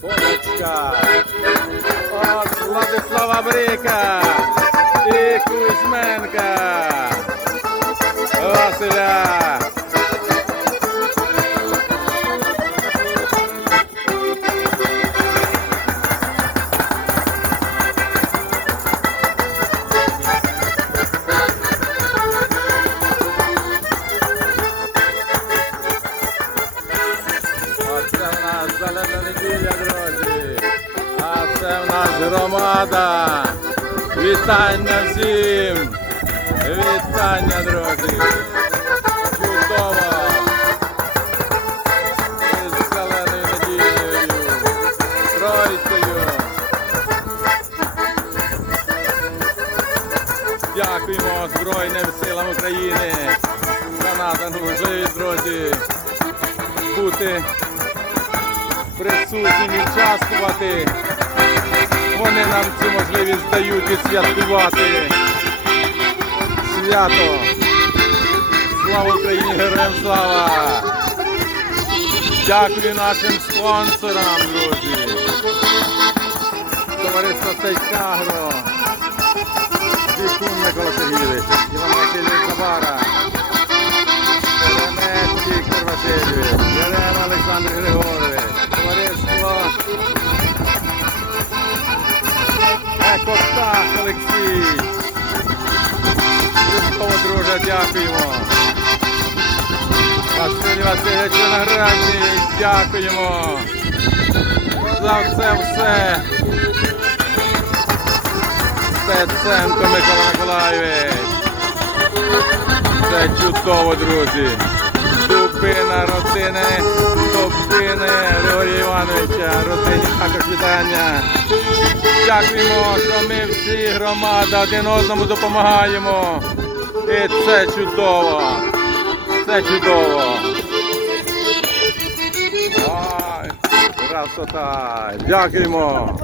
Полечка. От Владислава Брика нас зелена неділя, друзі. А це в нас громада. Вітання всім. Вітання, друзі. Чудово. Із неділею. Тройцею. Дякуємо Збройним силам України за надану можливість, друзі бути присутнім і участвувати. Вони нам цю можливість дають і святкувати. Свято. Слава Україні, героям слава! Дякую нашим спонсорам, друзі. Товариство Стейкагро. Дікун Микола Сергійович, Екоптах Олексій. Христова друже, дякуємо. Василь Васильович Виноградний, дякуємо. За це все. Стеценко Микола Миколаївич. Це чудово, друзі. Дубина родини, Дубини Григорія Івановича, родині також вітання. Дякуємо, що ми всі громада один одному допомагаємо. І це чудово. Це чудово. Ой, красота. Дякуємо.